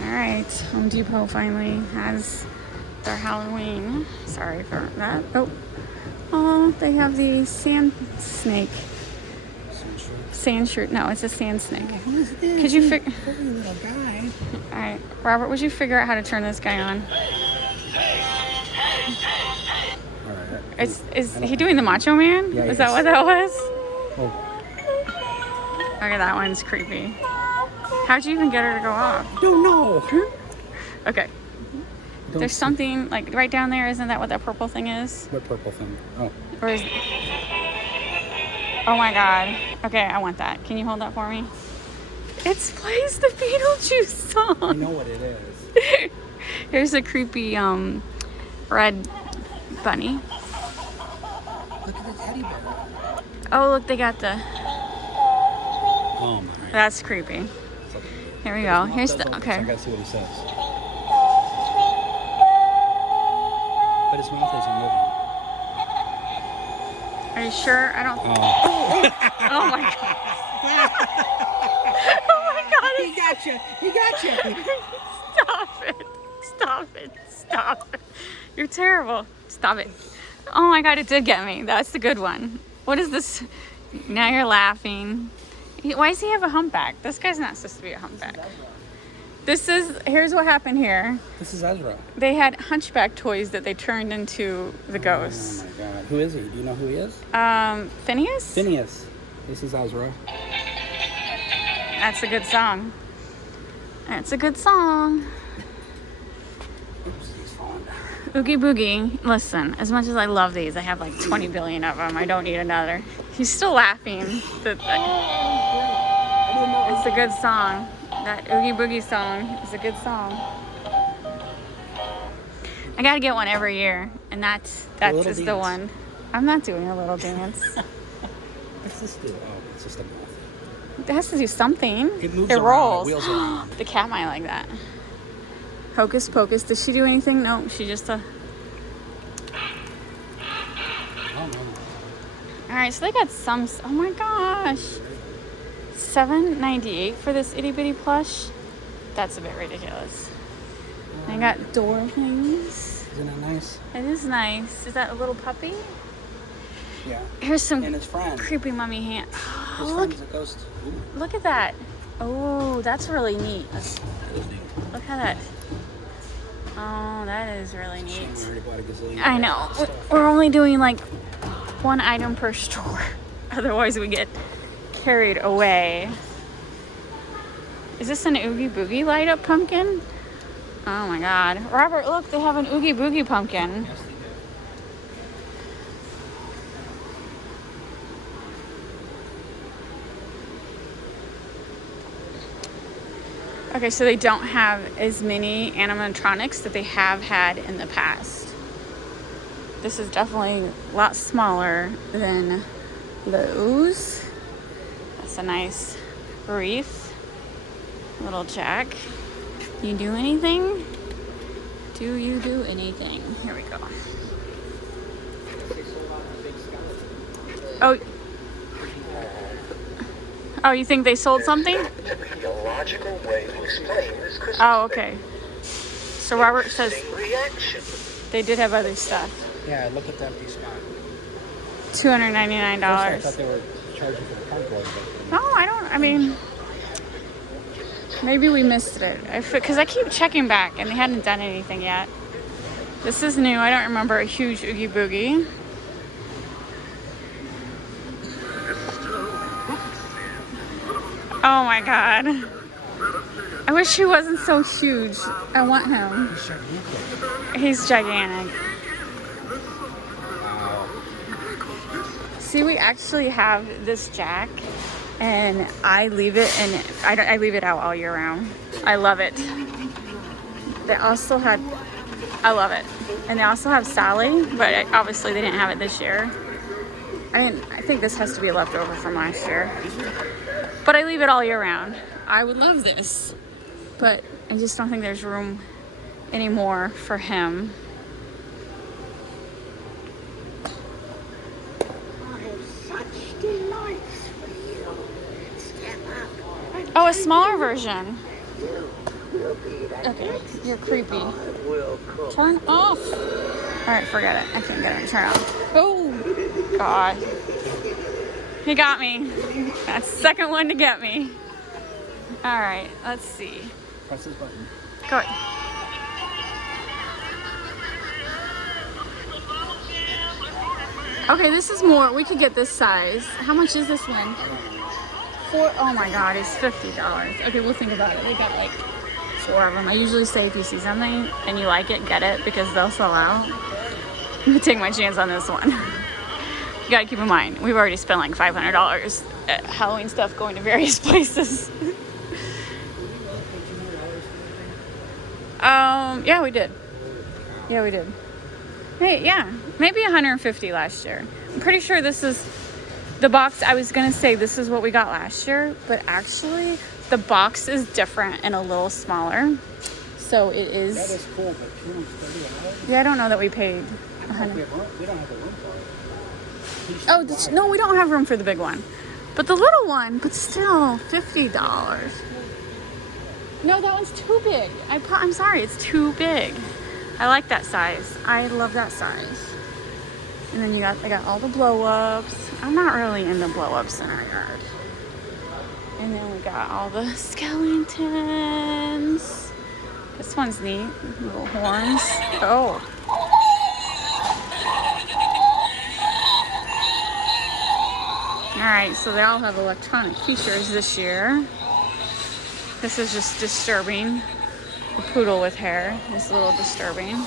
All right, Home Depot finally has their Halloween. Sorry for that. Oh, they have the sand snake. Sand shrew. No, it's a sand snake. What is this? Could you figure? Pretty little guy. All right, Robert, would you figure out how to turn this guy on? All right. Is he doing the Macho Man? Yeah, is that what that was? Oh. Okay, that one's creepy. How'd you even get her to go off? Don't know. Okay. There's something like right down there. Isn't that what that purple thing is? What purple thing? Oh. Or is? Oh my God. Okay, I want that. Can you hold that for me? It plays the Beetlejuice song. I know what it is. Here's a creepy red bunny. Look at the teddy bear. Oh, look, they got the. Oh my. That's creepy. Here we go. Here's the. Okay. I gotta see what he says. But his mouth isn't moving. Are you sure? I don't. Oh. Oh my God. Oh my God. He got you. He got you. Stop it. Stop it. Stop it. You're terrible. Stop it. Oh my God, it did get me. That's the good one. What is this? Now you're laughing. Why does he have a humpback? This guy's not supposed to be a humpback. Here's what happened here. This is Ezra. They had hunchback toys that they turned into the ghosts. Oh my God. Who is he? Do you know who he is? Phineas? Phineas. This is Ezra. That's a good song. That's a good song. Oops, he's falling down. Oogie Boogie. Listen, as much as I love these, I have like 20 billion of them. I don't need another. He's still laughing. It's a good song. That Oogie Boogie song is a good song. I gotta get one every year, and that is the one. I'm not doing a little dance. What's this do? Oh, it's just a mouth. It has to do something. It moves It around, rolls. it wheels around. The cat might like that. Hocus Pocus. Does she do anything? No, she just. Oh, no. All right, so they got some. Oh my gosh, $7.98 for this itty bitty plush. That's a bit ridiculous. They got door things. Isn't that nice? It is nice. Is that a little puppy? Yeah. Here's some And his friend. creepy mummy hand. His Oh, friend is a ghost. Ooh, look at that. Oh, that's really neat. that is neat. Look at that. Oh, that is really Shame neat. we already bought a gazillion I know. We're only doing like one item per store. Otherwise, we get carried away. Is this an Oogie Boogie light up pumpkin? Oh my God. Robert, look, they have an Oogie Boogie pumpkin. Yes, they do. Okay, so they don't have as many animatronics that they have had in the past. This is definitely a lot smaller than those. That's a nice wreath. Little Jack. You do anything? Do you do anything? Here we go. Oh, you think they sold something? Oh, okay. So Robert says they did have other stuff. Yeah, look at that empty spot. $299. I thought they were charging for the cardboard. No, I mean, maybe we missed it. Because I keep checking back and they hadn't done anything yet. This is new. I don't remember a huge Oogie Boogie. Oh my God. I wish he wasn't so huge. I want him. He's gigantic. He's gigantic. Wow. See, we actually have this Jack, and I leave it, and I leave it out all year round. I love it. They also had, I love it, and they also have Sally, but obviously they didn't have it this year. I think this has to be a leftover from last year, but I leave it all year round. I would love this, but I just don't think there's room anymore for him. Oh, a smaller version. Okay, you're creepy. Turn off. All right, forget it. I can't get him to turn off. Oh, God. He got me. That's the second one to get me. All right, let's see. Press this button. Go. Okay, this is more. We could get this size. How much is this one? Oh my God, it's $50. Okay, we'll think about it. They got like 4 of them. I usually say if you see something and you like it, get it because they'll sell out. I'm gonna take my chance on this one. You gotta keep in mind, we've already spent like $500 at Halloween stuff going to various places. Yeah, we did. Yeah, we did. Hey, yeah, maybe 150 last year. I'm pretty sure this is the box. I was gonna say this is what we got last year, but actually the box is different and a little smaller. So it is. That is cool, but $230. Yeah, I don't know that we paid 100. We don't have the room for it. Oh, no, we don't have room for the big one. But the little one, but still $50. No, that one's too big. I'm sorry, it's too big. I like that size. I love that size. And then I got all the blow-ups. I'm not really into blow-ups in our yard. And then we got all the Skellingtons. This one's neat. Little horns. Oh. Alright, so they all have electronic features this year. This is just disturbing. A poodle with hair is a little disturbing.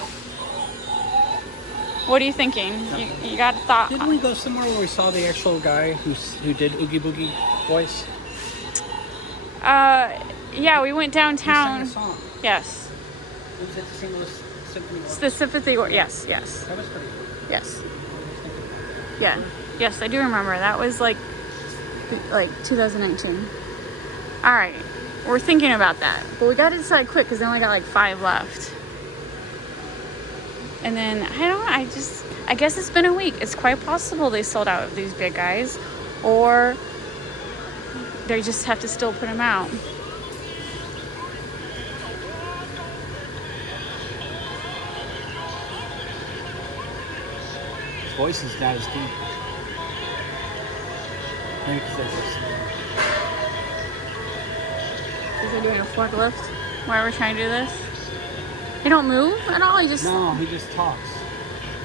What are you thinking? You got a thought? Didn't we go somewhere where we saw the actual guy who did Oogie Boogie voice? Yeah, we went downtown. He sang a song. Yes. Was it the symphony? Specifically, yes. That was pretty cool. Yes. Yeah. Yes, I do remember. That was like 2019. All right. We're thinking about that. But we got to decide quick because they only got like 5 left. And then, I guess it's been a week. It's quite possible they sold out of these big guys. Or they just have to still put them out. His voice is not as deep. Maybe because they're just... Is he doing a forklift while we're trying to do this? He don't move at all? He just... No, he just talks.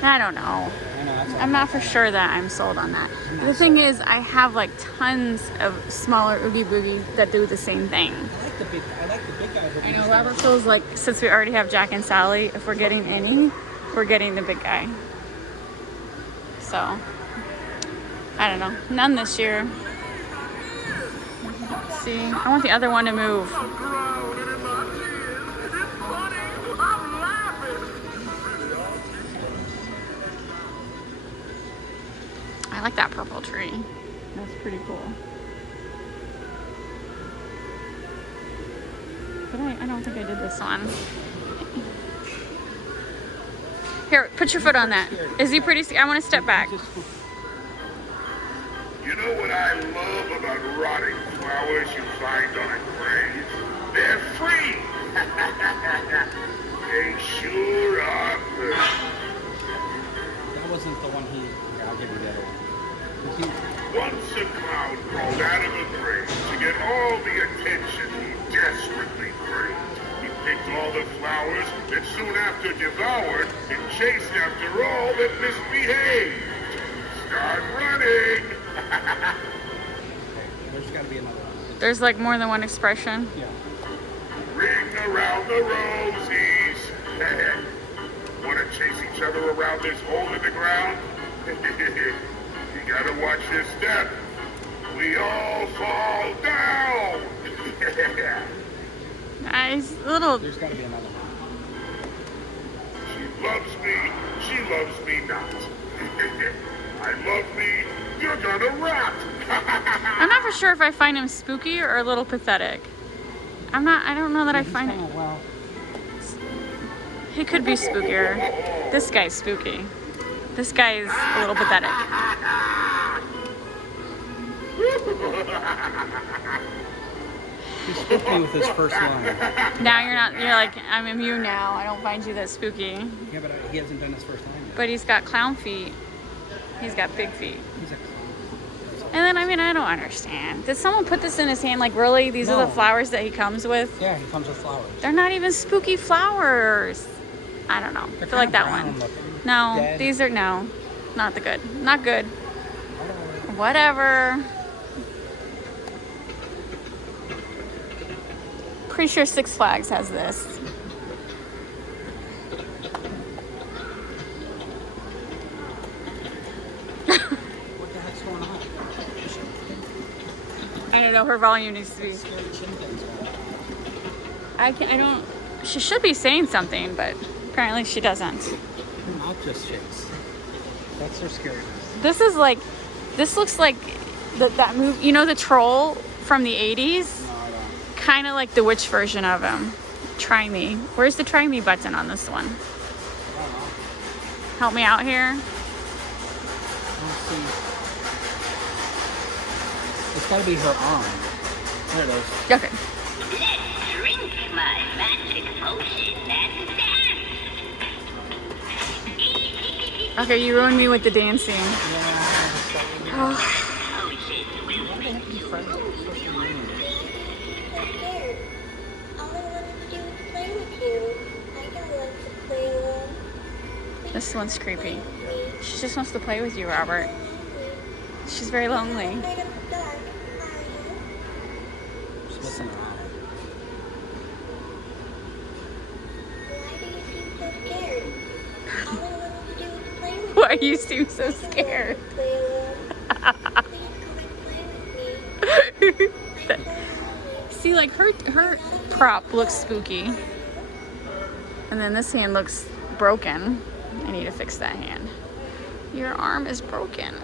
I don't know. I know, that's I'm not for sure that I'm sold on that. The thing is, I have like tons of smaller Oogie Boogie that do the same thing. I like the big guy. I know Robert feels like since we already have Jack and Sally, if we're getting any, we're getting the big guy. So, I don't know. None this year. See, I want the other one to move. I like that purple tree. That's pretty cool. But I don't think I did this one. Here, put your foot on that. Is he pretty? I want to step back. You know what I love about rotting flowers you find on a grave? They're free! They sure are good. That wasn't the one he... Yeah, I'll give you that one. Once a clown crawled out of a grave to get all the attention he desperately craved. He picked all the flowers and soon after devoured and chased after all that misbehaved. Start running! There's got to be another one. There's like more than one expression. Yeah. Ring around the rosies. Want to chase each other around this hole in the ground? You gotta watch your step. We all fall down. Nice little. There's got to be another one. She loves me not. I love me, you're gonna rot. I'm not for sure if I find him spooky or a little pathetic. I don't know that I find it. Well, He could be spookier. This guy's spooky. This guy's a little pathetic. He's spooky with his first line. Now you're not, you're like, I'm immune now. I don't find you that spooky. Yeah, but he hasn't done his first line yet. But he's got clown feet. He's got big feet. He's a clown. And then, I mean, I don't understand. Did someone put this in his hand? Like, really? These are No. the flowers that he comes with? Yeah, he comes with flowers. They're not even spooky flowers. I don't know. I feel like that one. No, Dead. these are, no. Not the good. Not good. Whatever. Pretty sure Six Flags has this. What the heck's going on? I don't know. Her volume needs to be. Scary chin thing's going on. I don't. She should be saying something, but apparently she doesn't. Her mouth just shakes. That's her scariness. This is like. This looks like that movie. You know the troll from the 80s? No, I don't. Kind of like the witch version of him. Try me. Where's the try me button on this one? I don't know. Help me out here. Let's see. It's gotta be her arm. There it is. Okay. Let's drink my magic potion and dance. Okay, you ruined me with the dancing. Potion will Why do they have to be friends? It's supposed to be mean. I'm scared. All I want to do is play with you. I don't want to play alone. This one's creepy. Me. She just wants to play with you, Robert. She's very lonely. Afraid of the dark, are Just messing around. you? Why do you seem so scared? All I want to do is play with Why you seem so scared? Play alone. Please come and play with me. I'm so lonely. See, like her prop looks spooky. And then this hand looks broken. I need to fix that hand. Your arm is broken.